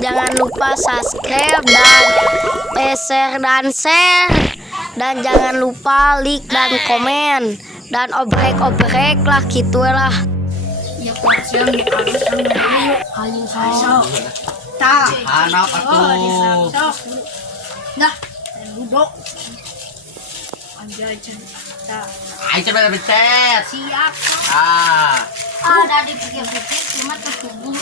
Jangan lupa subscribe dan share dan jangan lupa like dan komen dan obrek lah gitulah. Ya siang harus kayu sosok. Tak. Anak atuh. Dah, duduk. Anjay, tak. Ayo coba becet. Siap. Ah, Ada dipikir-pikir cuma terhubung.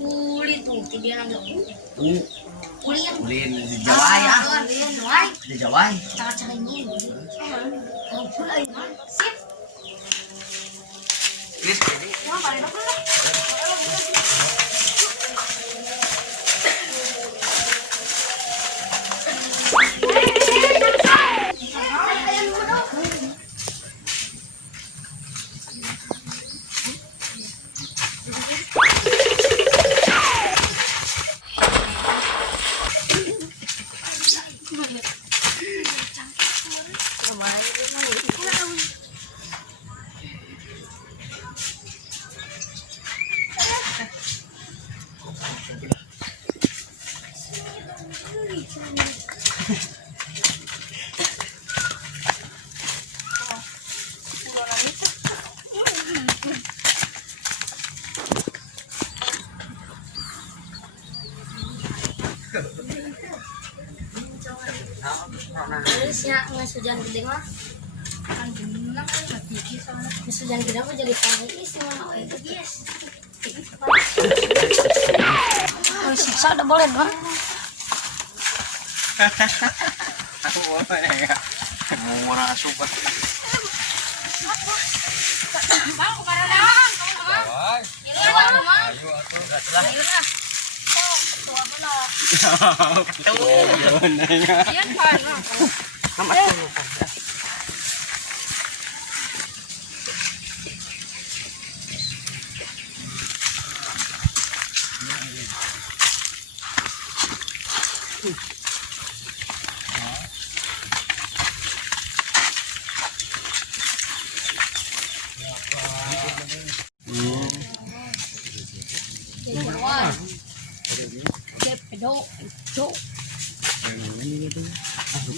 Kulit tuh, dia nggak kulit. ulin di Jawa ya. Di Jawa. Cara ini. Oh, pulai. Sip. Kris ini. Terusnya ngas hujan gede mah. Ngas hujan gede mah jadi panggil semua itu guys. Oh, siksa udah boleh dong. Aku boleh ya. Mau orang suka. Bang, kemana dong? Ini ada rumah. Ayo atuh. Ayo lah. Tuh apa lah? Tuh. Iyan pan. Amat tuh.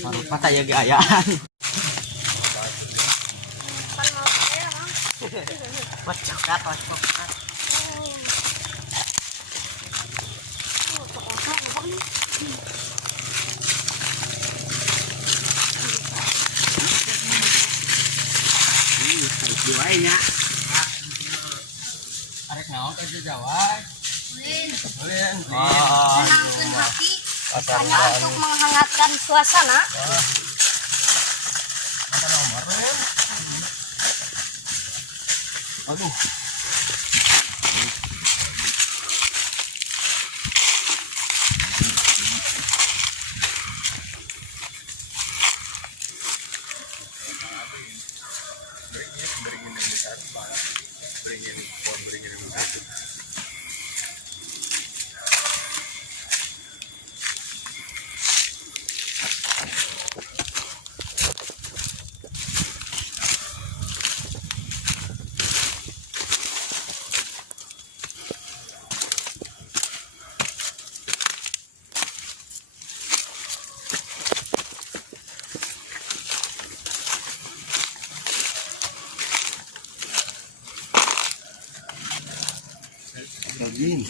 Lupa saya gayaan. Wacokat. Duanya. Arek naon ke Jawa? Ulin. Menangkan hati. Hanya untuk menghangatkan suasana. Aduh. Daging.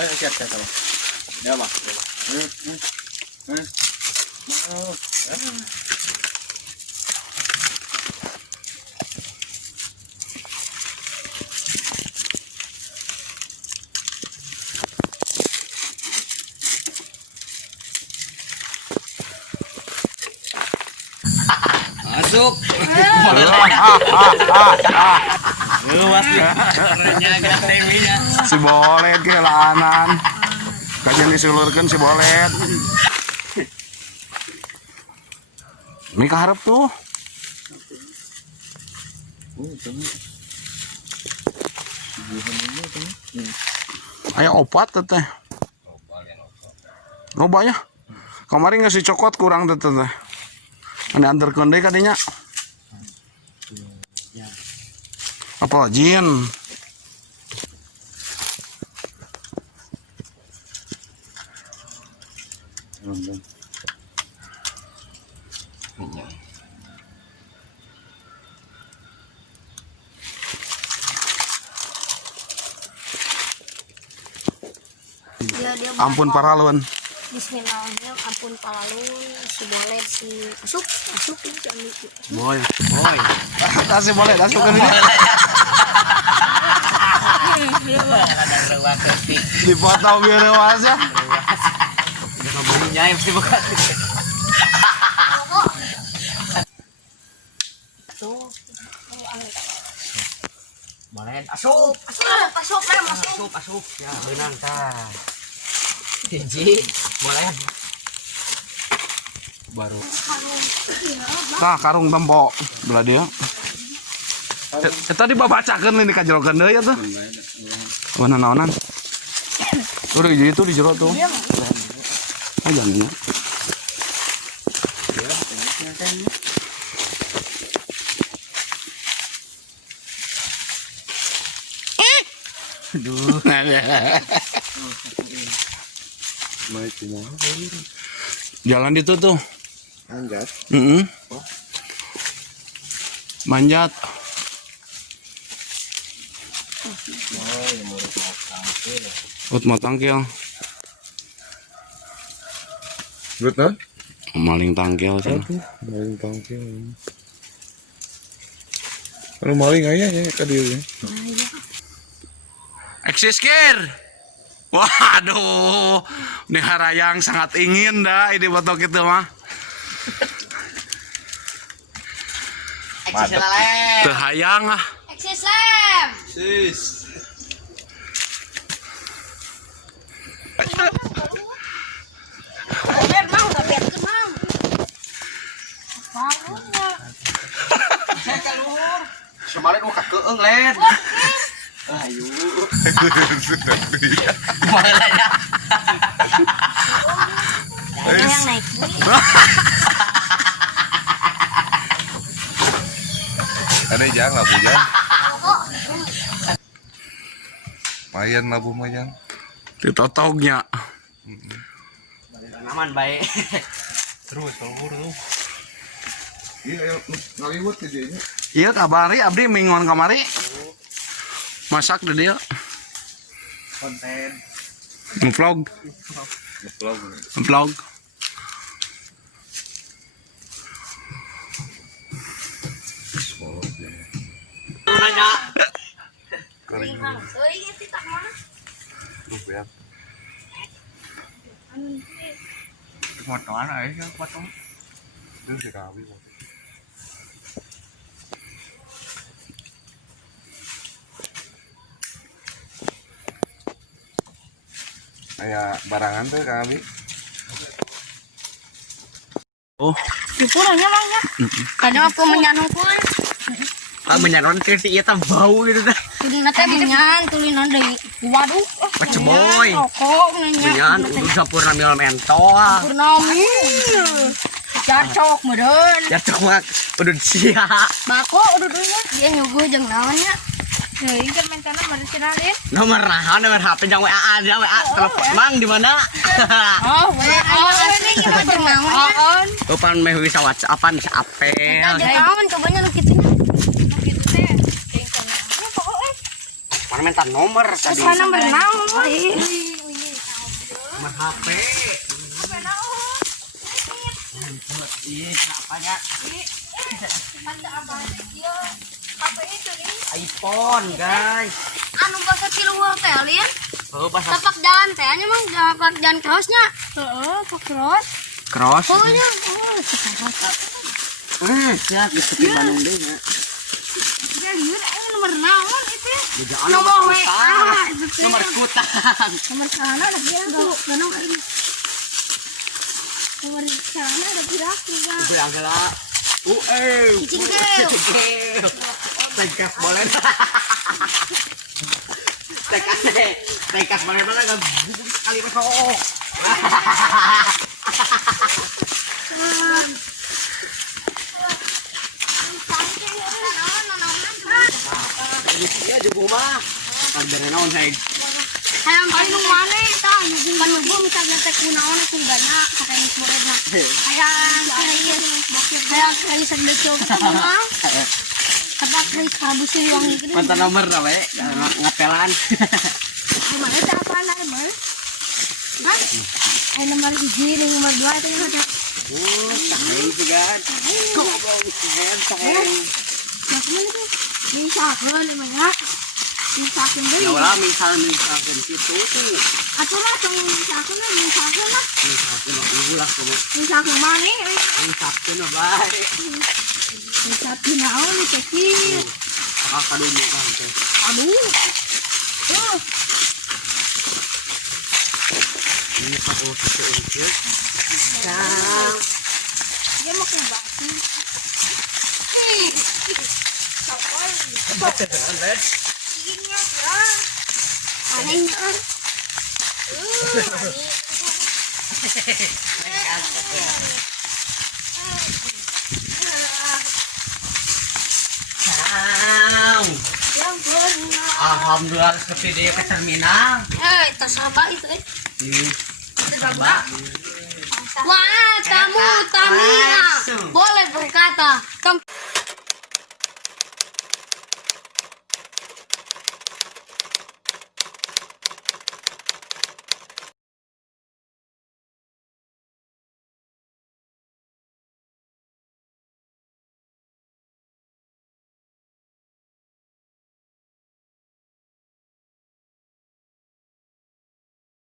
Ayo siap sama. Ya mah. Masuk. Luas ya. Nyaga teminya. Si bolet kelaanan. Kajian disulurkan si bolet. Ini keharap tuh. Ayo opat teteh. Lobanya. Kemarin ngasih cokot kurang teteh. Ini antar konde kadinya. Apa jin? Dia Ampun para lawan. Bismillahirrahmanirrahim. Ampun palalun si bolet si masuk ini jangan lucu. Boy. Tasih boleh, tasih kan ini. Dipotong biar lewas ya. Bunyinya yang sih bukan. Boleh asup. Asup. Ya, benang tah. Hiji, boleh. Baru. Nah, karung tempo belah dia. Tadi babacakeun ini kajerokeun deui ya tuh. Warna naonan. Tuh di itu di jero tuh. Aja nih. Aduh. Jalan itu tuh. Manjat. Manjat. Mau tangkil. Betul? Maling tangkil sih. Maling tangkil. Kalau maling aja ya kadir. Eksiskir. Waduh, ini harayang sangat ingin dah ini botok itu mah. Eksis lem. Terhayang ah. Eksis lem. Sis. Biar mau enggak biar kenang. Bangunnya. Saya keluar. Semarin mau kakeung led. Ayo. Mana ya? Yang naik. Ada jang lah punya. Mayan lah bu mayan. Ditotognya. Aman baik. Terus kabur tuh. Iya, ngaliwat jadinya. Iya kabari abdi mingon kamari. Masak deh dia. Konten. Vlog. Vlog. Nanya. Motoran aja potong. Itu si kawin. Kayak barangan tuh kami. Oh, Dipulangnya mangnya. Kadang aku menyanung pun. Menyanon ke si iya bau gitu dah. Tulina teh menyan, tulina deui. Waduh. Paceboy. Rokok nanya. Menyan udah sampurna mil mentol. Purnami. Cacok meureun. Ya cuma udah sia. Bako udah dia nyuguh jeung naonnya. Heuh, kan mentana meureun sinalin. Nomor nahan nomor HP jang WA aja WA telepon Mang di mana? Oh, WA ini gimana jeung naon? Upan meh bisa WhatsAppan bisa apel. Jeung naon cobanya nu kitu nya. Kitu teh. Mana minta nomor tadi. Mana nomor naon? Nomor HP. Iya, apa ya? iPhone, guys. Anu basa tiluhur teh alin. Oh, bahasa Tapak jalan teh nya mah tapak jalan crossnya. Heeh, pak cross. cross. Pokoknya Siap di sepi Bandung deh ya. ya lieur aya nomor naon. Nomor we. Nomor kutang. Nomor sana ada kira tuh. Ganong ini. Nomor sana ada kira juga. Gala-gala. Cicingkel. Tegas boleh. Tegas boleh banget enggak bubuk sekali masuk. Ya juga mah. Pandere naon saya. Hayang kanu mana ta? Panubo misalnya teh kunaon kung gana sakay murid na. Hayang kay sa lecho ta mga. Kadak kay kabusin yung ngigri. Manta nomor na we, ngapelan. Ay mana ta pa na mo? Ha? Ay nomor hiji ning nomor 2 ito yung Sakay juga. Sakay. May sakon ni mga. May sakon din. Ya wala minsan situ tuh. Ato na tong sakon na, may sakon na. Minsan ako ulah ko. May sakon mani. Minsan na bay. May sakon na ako ni kecil. Nakakadumo ka ito. Aduh. Oh. Ini pa o sa ulo. Dia mau ke batu. Giginya kan. Anehnya. Yang benar. Alhamdulillah ke video ke terminal. Tas apa itu? Coba. Wah, kamu Tamia. Boleh berkata.